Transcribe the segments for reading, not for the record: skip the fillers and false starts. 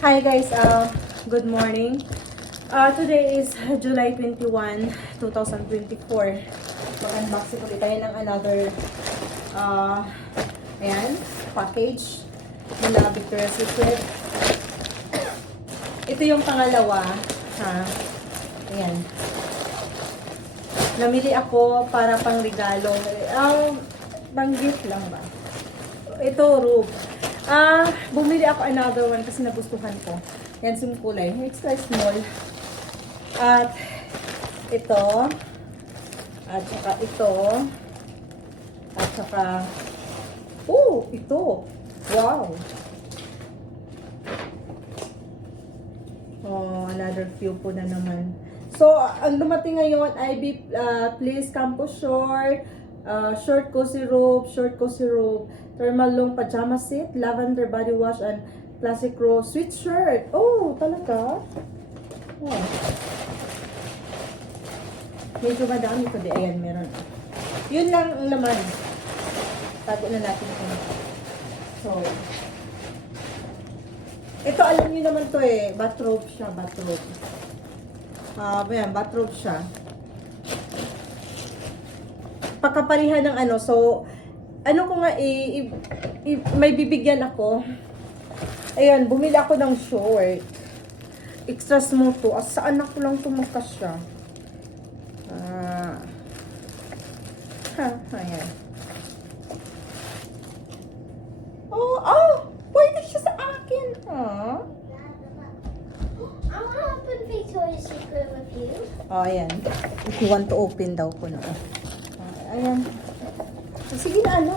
Hi guys, good morning. Today is July 21, 2024. Mag-unboxing ulit tayo ng another ayan, package mula Victoria's Secret. Ito yung pangalawa. Ayan. Namili ako para pang regalo. Pang gift lang ba? Ito, robe. Bumili ako another one kasi nagustuhan ko. Yan yung kulay. Extra small. At ito. At saka ito. At saka ito. Wow. Another few po na naman. So, ang dumating ngayon ay Please Campus Short, short cozy robe, thermal long pajama set, lavender body wash, and classic rose sweet shirt. Oh, talaga? Oh. Medyo madami ko di. Ayan, meron. Yun lang ang laman. Tago na natin ito. So, ito alam niyo naman to eh. Bathrobe siya, bathrobe. Ayan, bathrobe siya. Pagkaparihan ng ano, so, ano ko nga, may bibigyan ako. Ayan, bumili ako ng short. Extra small to. Sa anak ko lang tumukas siya. Ayan. Pwede siya sa akin. I want to open Victoria's Secret with you. Ayan. If you want to open daw ko na. Ayan. Sige na, ano.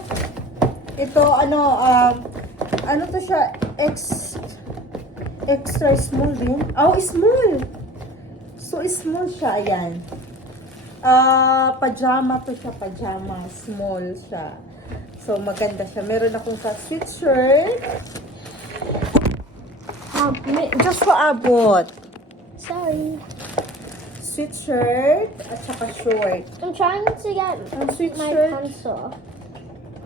Ito, ano to siya? Extra small din. Small. So, small siya. Ayan. Pajama to siya. Pajama. Small siya. So, maganda siya. Meron akong sa sweet shirt. Just for abot. Sorry. Sweet shirt at saka short. I'm trying to get Sweet my shirt. pencil.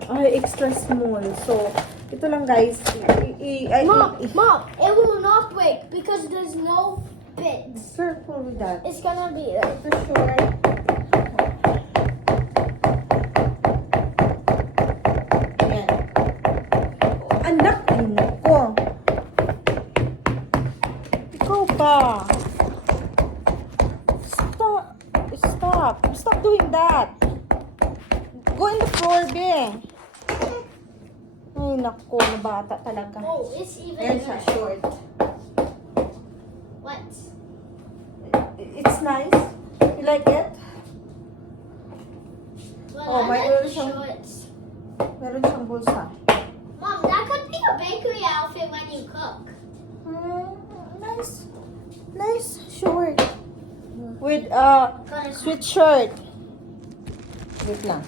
Extra small. So, ito lang guys. Mom, it will not break because there's no bits. Circle with that. It's gonna be like Ito short. Ayan. Anak, ko. Ikaw pa. Stop doing that. Go in the floor, be. Ay, nako, nabata talaga. oh, it's even Ayan siya, short. what? It's nice. You like it? Well, may I like meron siyang- shorts. Meron siyang bulsa. Mom, that could be a bakery outfit when you cook. Nice short. With Gonna sweet shirt. Wait lang.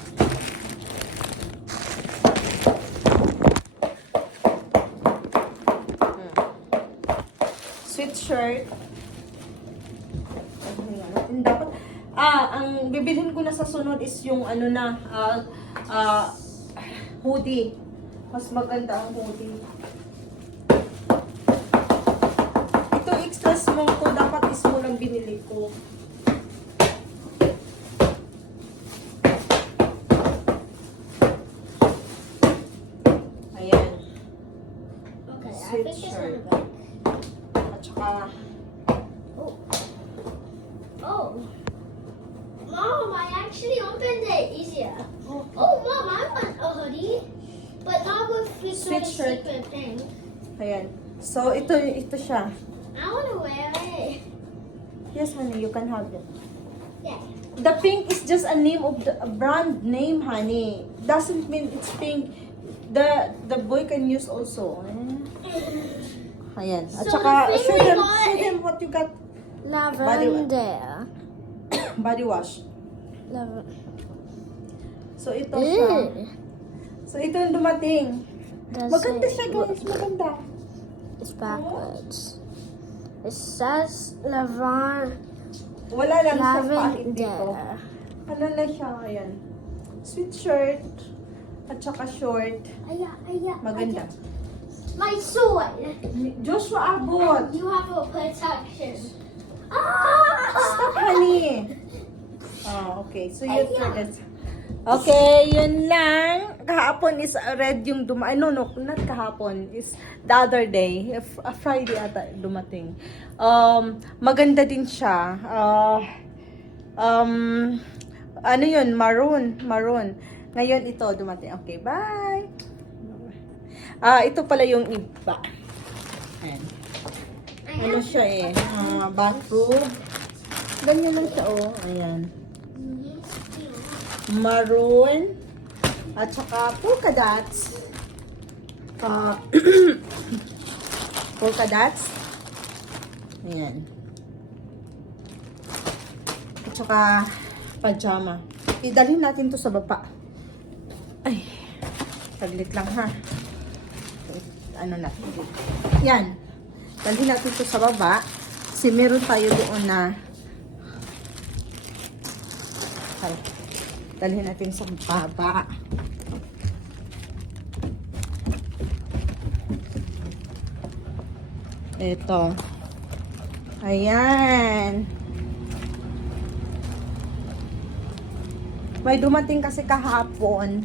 Sweet shirt. Dapat ang bibilhin ko na sa sunod is yung hoodie. Mas maganda ang hoodie. Ito extra small ko, dapat small ang binili ko. Ayan. Okay, I Sweet think this shirt. one. At saka, Oh. Mom, I actually opened it easier. Oh, Mom, I want a hoodie. But not with Victoria's Sweatshirt. Secret thing. ayan. So, ito siya. I want to wear it. Yes, honey, you can have it. Yeah. The pink is just a name of the a brand name, honey. Doesn't mean it's pink. The boy can use also. Ayan. At So saka, the thing show we them got- what you got. Lavender. Body wash. So, ito Ew. siya. So, ito yung dumating. Does Maganda it siya, look- guys. Maganda. It's backwards. It says lavender. Wala lang siyang paakit dito. Lavender. Ano na siya, ayan. Sweet shirt. At saka short. Aya. Maganda. My sword. Joshua, abot. You have a protection. Stop, honey. Oh, okay. So, you turn it. Okay, yun lang. Kahapon is red yung dumating. No, not kahapon. Is the other day. Friday ata dumating. Maganda din siya. Ano yun? Maroon. Ngayon ito dumating. Okay, bye. Ito pala yung iba. Ayan. Ano siya eh? Bathroom. Ganyan lang siya, oh. Ayan. Maroon. At saka polka dots. Polka dots. Ayan. At saka pajama. Idalhin natin to sa baba. Ay. Saglit lang ha. Ano natin dito. Yan. Dalhin natin to sa baba. Kasi meron tayo doon na dalhin natin sa baba. Ito. Ayan. May dumating kasi kahapon.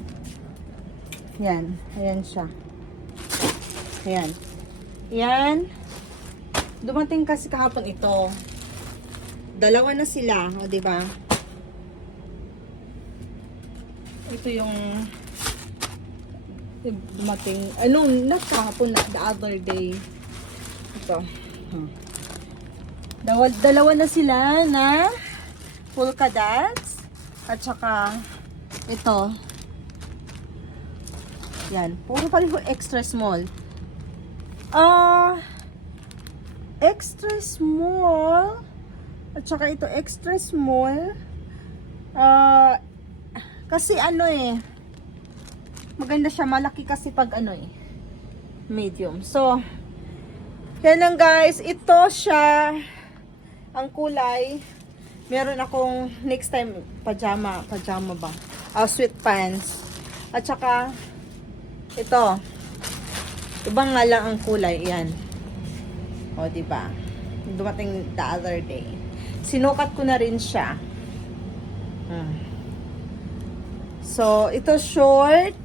Yan. Ayan siya. Ayan. Yan. Dumating kasi kahapon ito. Dalawa na sila, o diba? Ito yung dumating, not kahapon na, the other day. Ito. Dalawa na sila na polka dots. At saka ito. Yan. Puro pa rin extra small. Extra small. At saka ito extra small. Kasi maganda siya. Malaki kasi pag medium. So, yan lang guys. Ito siya. Ang kulay. Meron akong next time pajama ba? Sweatpants. At saka ito. Ibang nga lang ang kulay. Yan. O, diba? Dumating the other day. Sinukat ko na rin siya. So, ito short.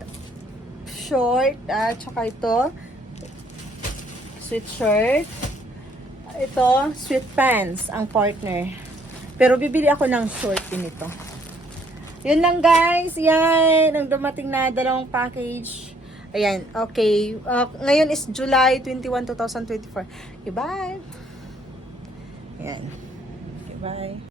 At saka ito sweatshirt. Ito, sweatpants ang partner. Pero bibili ako ng short din ito. Yun lang guys. Yan. Ang dumating na dalawang package. Ayan. Okay. Ngayon is July 21, 2024. Okay, bye. Ayan. Okay, bye.